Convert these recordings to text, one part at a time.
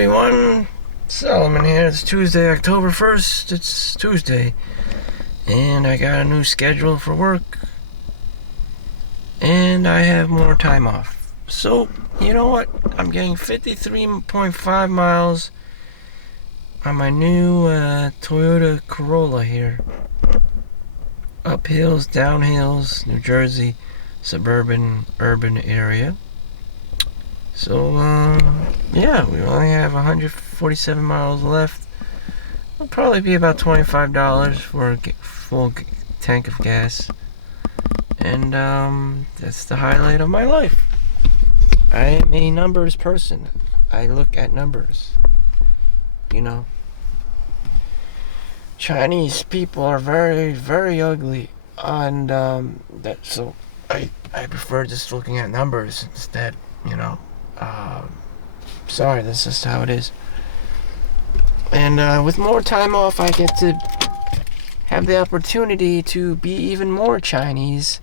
everyone, Solomon here. It's Tuesday, October 1st. It's Tuesday. And I got a new schedule for work. And I have more time off. So, you know what? I'm getting 53.5 miles on my new Toyota Corolla here. Up hills, down hills, New Jersey, suburban, urban area. So, yeah, we only have 147 miles left. It'll probably be about $25 for a full tank of gas. And, that's the highlight of my life. I am a numbers person. I look at numbers. You know, Chinese people are very, very ugly. And, so I prefer just looking at numbers instead, you know. Sorry, that's just how it is. And with more time off, I get to have the opportunity to be even more Chinese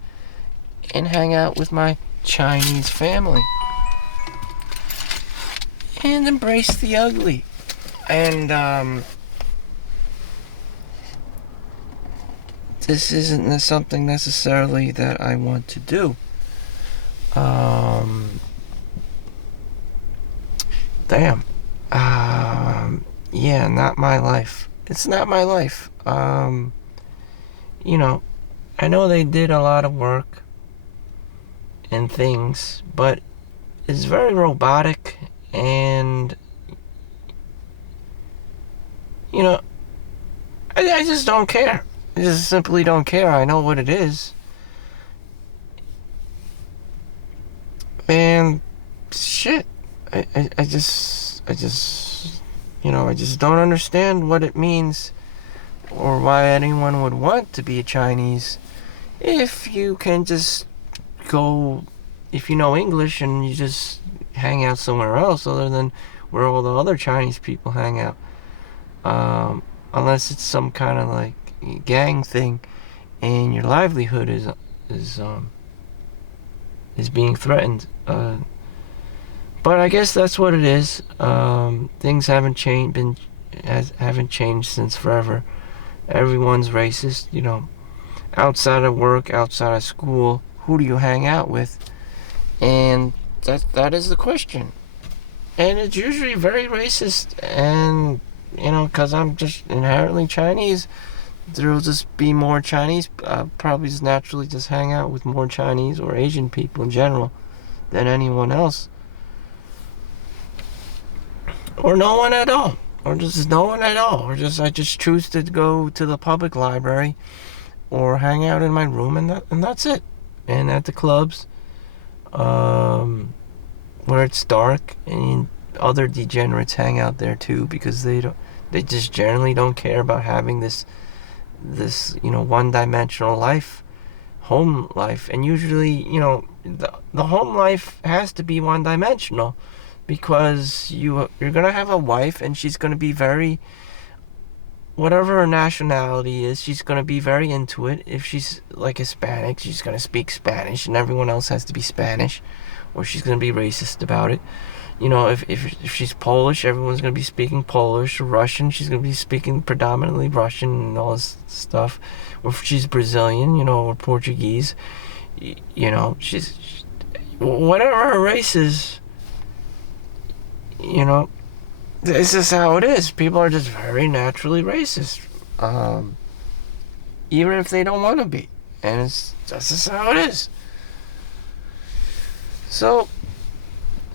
and hang out with my Chinese family and embrace the ugly. And this isn't something necessarily that I want to do. Damn. Yeah, not my life. It's not my life. You know, I know they did a lot of work and things, but it's very robotic and, you know, I just don't care. I just simply don't care. I know what it is. And shit. I just, you know, I just don't understand what it means or why anyone would want to be a Chinese if you can just go, if you know English and you just hang out somewhere else other than where all the other Chinese people hang out. Unless it's some kind of like gang thing and your livelihood is being threatened. But I guess that's what it is. Things haven't changed since forever. Everyone's racist, you know. Outside of work, outside of school, who do you hang out with? And that is the question. And it's usually very racist. And, you know, because I'm just inherently Chinese, there'll just be more Chinese. Probably just naturally just hang out with more Chinese or Asian people in general than anyone else. Or no one at all. Or just no one at all. Or just I just choose to go to the public library or hang out in my room and that's it. And at the clubs, where it's dark, and other degenerates hang out there too because they just generally don't care about having this you know, one-dimensional life, home life. And usually, you know, the home life has to be one-dimensional. Because you're gonna have a wife and she's gonna be very, whatever her nationality is, she's gonna be very into it. If she's like Hispanic, she's gonna speak Spanish and everyone else has to be Spanish, or she's gonna be racist about it. You know, if she's Polish, everyone's gonna be speaking Polish. Or Russian, she's gonna be speaking predominantly Russian and all this stuff. Or if she's Brazilian, you know, or Portuguese, you know, she's whatever her race is. You know, this is how it is. People are just very naturally racist, even if they don't want to be, and this is how it is. So,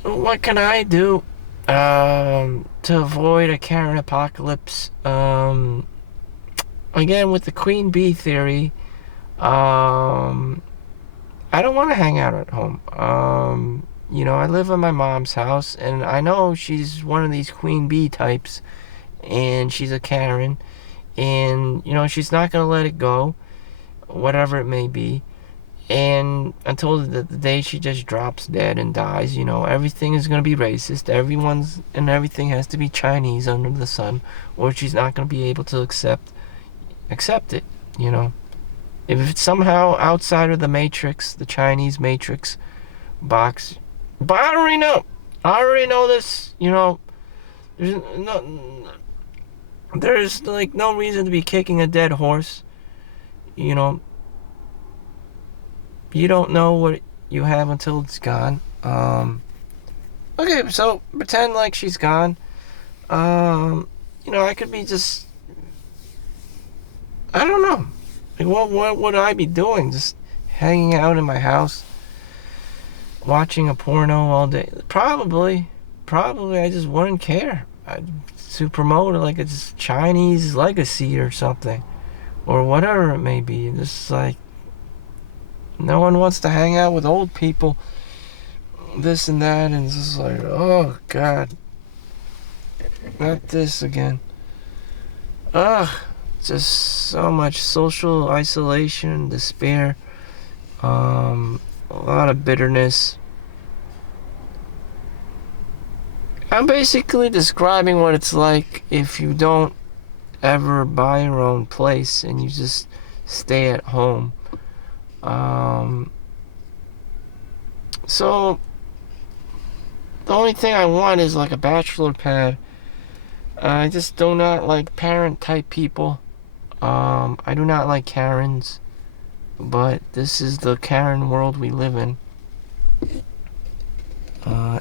what can I do to avoid a Karen apocalypse? Again, with the queen bee theory, I don't want to hang out at home. You know, I live in my mom's house, and I know she's one of these queen bee types, and she's a Karen, and, you know, she's not going to let it go, whatever it may be, and until the day she just drops dead and dies, you know, everything is going to be racist, everything has to be Chinese under the sun, or she's not going to be able to accept it, you know. If it's somehow outside of the matrix, the Chinese matrix box. But I already know this, you know. There's like no reason to be kicking a dead horse. You know, you don't know what you have until it's gone. Okay, so pretend like she's gone. I could be just, I don't know. Like, what would I be doing? Just hanging out in my house, watching a porno all day? Probably I just wouldn't care. To promote like it's Chinese legacy or something, or whatever it may be. Just like no one wants to hang out with old people, this and that, and it's just like, oh God, not this again. Ugh, just so much social isolation, despair, a lot of bitterness. I'm basically describing what it's like if you don't ever buy your own place and you just stay at home. So the only thing I want is like a bachelor pad. I just do not like parent type people. I do not like Karens, but this is the Karen world we live in.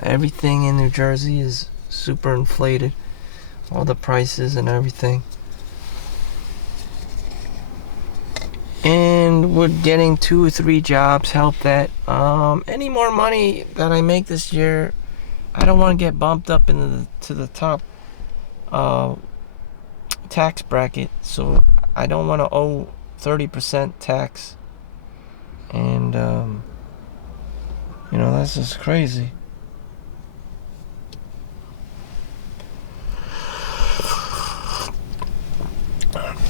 Everything in New Jersey is super inflated. All the prices and everything. And would getting 2 or 3 jobs help that? Any more money that I make this year, I don't want to get bumped up to the top tax bracket, so I don't want to owe 30% tax. And that's just crazy.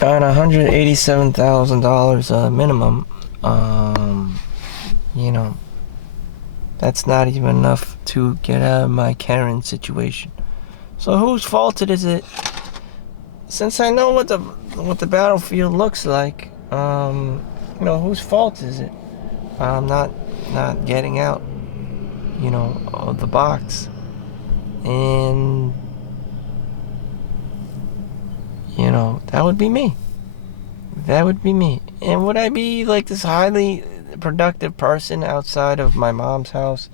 At $187,000 minimum, that's not even enough to get out of my Karen situation. So whose fault is it? Since I know what the battlefield looks like, whose fault is it? I'm not getting out, of the box, and that would be me. And would I be like this highly productive person outside of my mom's house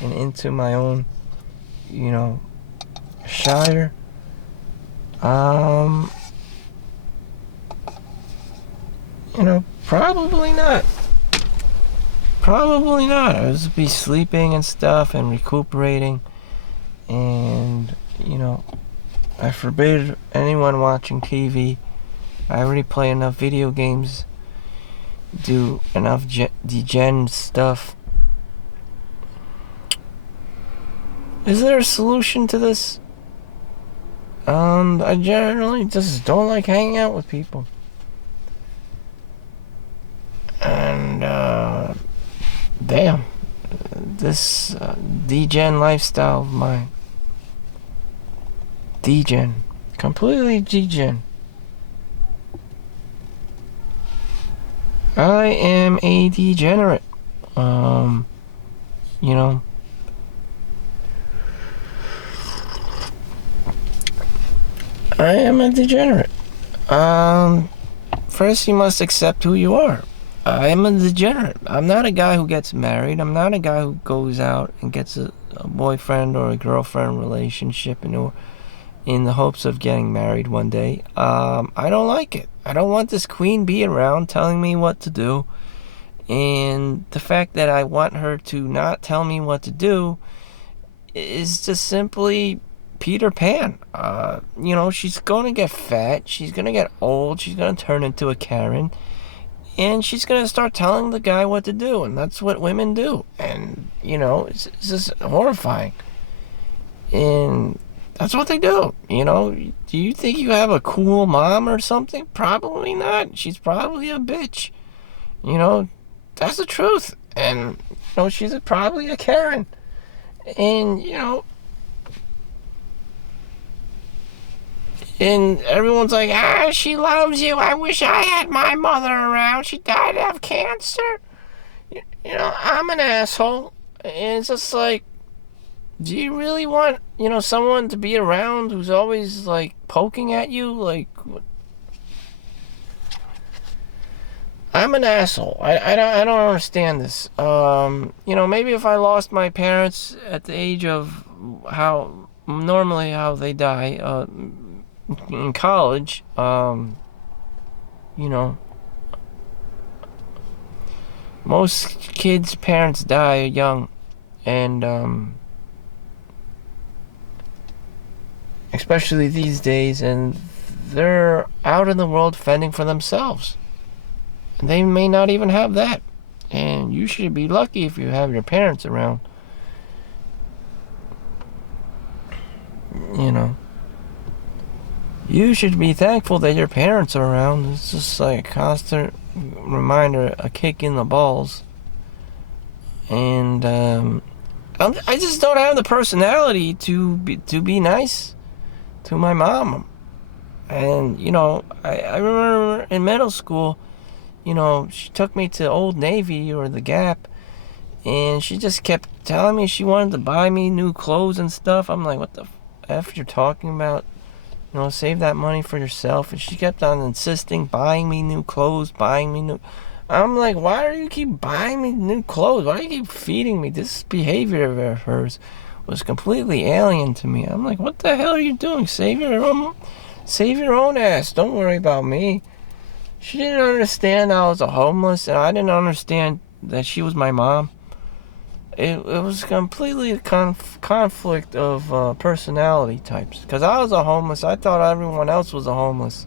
and into my own, shire? Probably not. I would be sleeping and stuff and recuperating, and I forbid anyone watching TV. I already play enough video games, do enough degen stuff. Is there a solution to this? I generally just don't like hanging out with people. And, damn, this degen lifestyle of mine. Degen. Completely degen. I am a degenerate. I am a degenerate. First you must accept who you are. I am a degenerate. I'm not a guy who gets married. I'm not a guy who goes out and gets a boyfriend or a girlfriend relationship in the hopes of getting married one day. I don't like it. I don't want this queen bee around telling me what to do. And the fact that I want her to not tell me what to do is just simply Peter Pan. She's going to get fat. She's going to get old. She's going to turn into a Karen. And she's going to start telling the guy what to do. And that's what women do. And, it's just horrifying. And that's what they do. Do you think you have a cool mom or something? Probably not. She's probably a bitch. That's the truth. And, she's probably a Karen. And, and everyone's like, she loves you. I wish I had my mother around. She died of cancer. I'm an asshole. And it's just like, Do you really want, someone to be around who's always like poking at you? Like, I'm an asshole. I don't understand this. Maybe if I lost my parents at the age of how they die, in college, you know, most kids' parents die young, and especially these days, and they're out in the world fending for themselves. And they may not even have that. And you should be lucky if you have your parents around. You know. You should be thankful that your parents are around. It's just like a constant reminder, a kick in the balls. And I just don't have the personality to be nice to my mom. And I remember in middle school, she took me to Old Navy or the Gap, and she just kept telling me she wanted to buy me new clothes and stuff. I'm like, what the F you're talking about? Save that money for yourself. And she kept on insisting, buying me new clothes, buying me new... I'm like, why do you keep buying me new clothes? Why do you keep feeding me? This behavior of hers was completely alien to me. I'm like, what the hell are you doing? Save your own ass. Don't worry about me. She didn't understand I was a homeless, and I didn't understand that she was my mom. It was completely a conflict of personality types. Because I was a homeless. I thought everyone else was a homeless.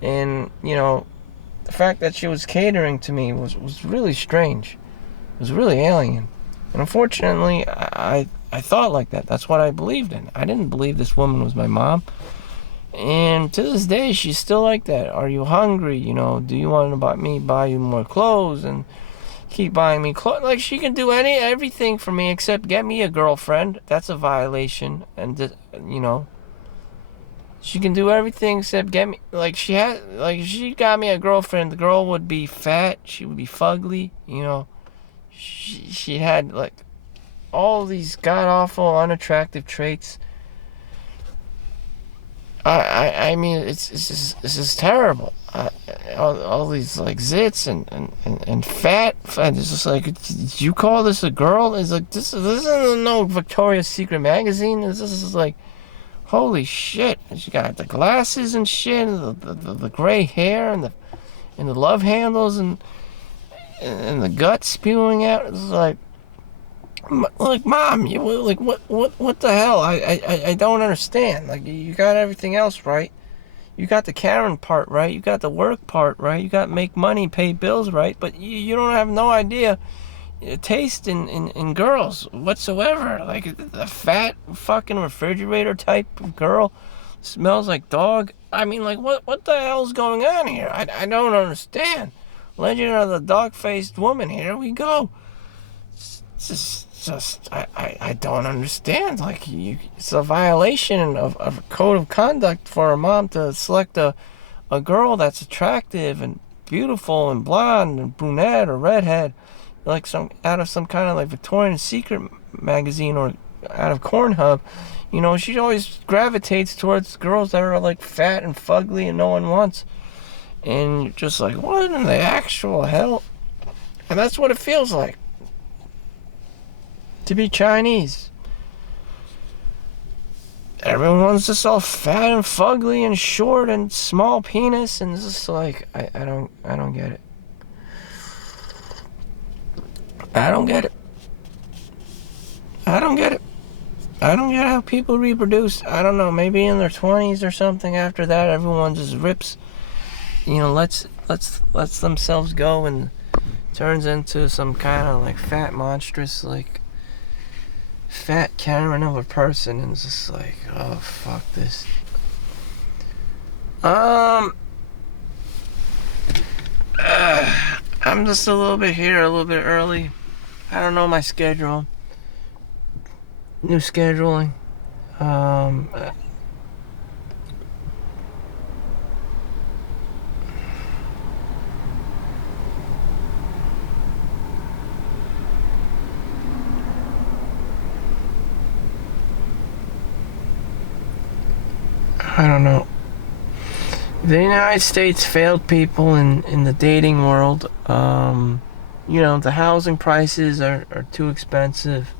And, the fact that she was catering to me was really strange. It was really alien. And unfortunately, I thought like that. That's what I believed in. I didn't believe this woman was my mom. And to this day, she's still like that. Are you hungry? Do you want to buy you more clothes? And keep buying me clothes. Like, she can do everything for me except get me a girlfriend. That's a violation. And, she can do everything except get me... Like, if she got me a girlfriend, the girl would be fat. She would be fugly. She had, like, all these god-awful, unattractive traits. I mean, it's just terrible. All these like zits and fat. It's just like, did you call this a girl? It's like this isn't no Victoria's Secret magazine. This is like, holy shit! And she got the glasses and shit, and the gray hair and the love handles and the gut spewing out. It's like mom, what the hell? I don't understand. Like, you got everything else right. You got the Karen part right. You got the work part right. You got make money, pay bills right. But you don't have no idea taste in girls whatsoever. Like, the fat fucking refrigerator type of girl smells like dog. I mean, like, what the hell's going on here? I don't understand. Legend of the dog-faced woman. Here we go. It's just I don't understand. Like, it's a violation of a code of conduct for a mom to select a girl that's attractive and beautiful and blonde and brunette or redhead, like out of some kind of like Victoria's Secret magazine or out of Cornhub. She always gravitates towards girls that are like fat and fugly and no one wants. And you're just like, what in the actual hell? And that's what it feels like to be Chinese. Everyone's just all fat and fugly and short and small penis, and it's just like, I don't get it. I don't get it. I don't get it. I don't get how people reproduce. I don't know, maybe in their 20s or something. After that, everyone just rips, lets themselves go and turns into some kind of like fat, monstrous, like fat Karen of a person, and it's just like, oh, fuck this. I'm just a little bit here, a little bit early. I don't know my schedule. New scheduling. I don't know. The United States failed people in the dating world. The housing prices are too expensive.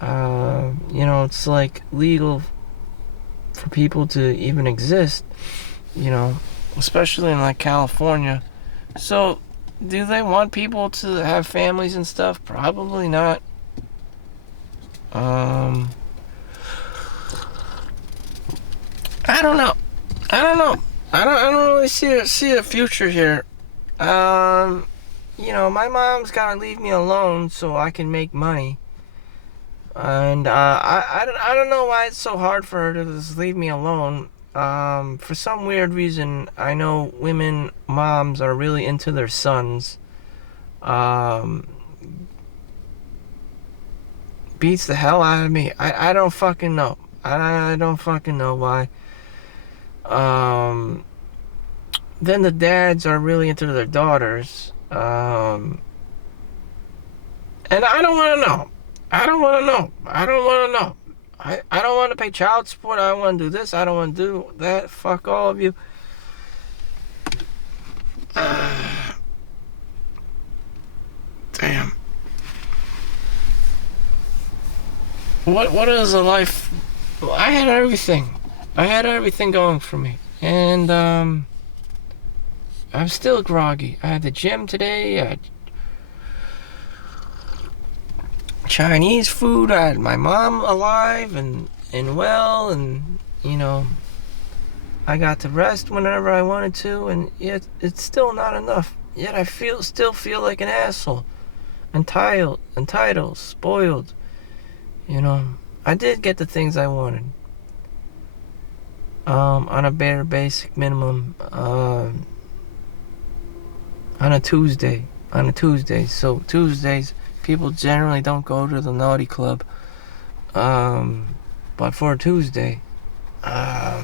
It's like legal for people to even exist, especially in like California. So, do they want people to have families and stuff? Probably not. I don't know. I don't really see a future here. My mom's gotta leave me alone so I can make money. And I don't know why it's so hard for her to just leave me alone. For some weird reason, I know women moms are really into their sons. Beats the hell out of me. I don't fucking know. I don't fucking know why. Then the dads are really into their daughters. And I don't want to know. I don't want to know. I don't want to pay child support. I don't want to do this. I don't want to do that. Fuck all of you. Damn. What is a life? I had everything. I had everything going for me. And I'm still groggy. I had the gym today. I had Chinese food. I had my mom alive and well, and I got to rest whenever I wanted to, and yet it's still not enough. Yet I still feel like an asshole, entitled, spoiled. I did get the things I wanted. On a bare basic minimum. On a Tuesday. So Tuesdays, people generally don't go to the naughty club. But for a Tuesday, I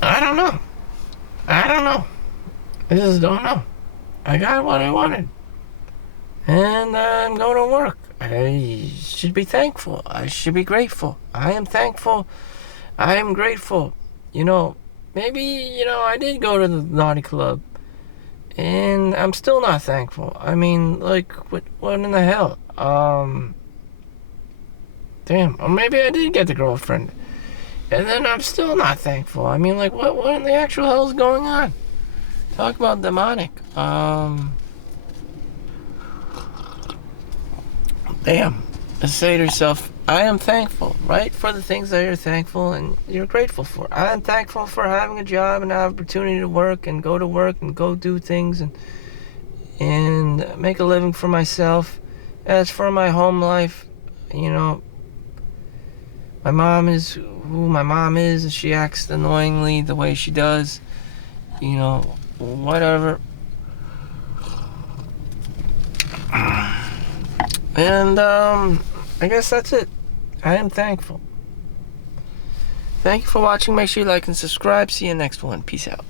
don't know. I just don't know. I got what I wanted. And I'm going to work. I should be thankful. I should be grateful. I am thankful. I am grateful. Maybe, I did go to the naughty club. And I'm still not thankful. I mean, like, what in the hell? Damn. Or maybe I did get the girlfriend. And then I'm still not thankful. I mean, like, what in the actual hell is going on? Talk about demonic. Damn. Just say to yourself, I am thankful, right? For the things that you're thankful and you're grateful for. I am thankful for having a job and an opportunity to work and go to work and go do things and make a living for myself. As for my home life, my mom is who my mom is, and she acts annoyingly the way she does. Whatever. And I guess that's it. I am thankful. Thank you for watching. Make sure you like and subscribe. See you next one. Peace out.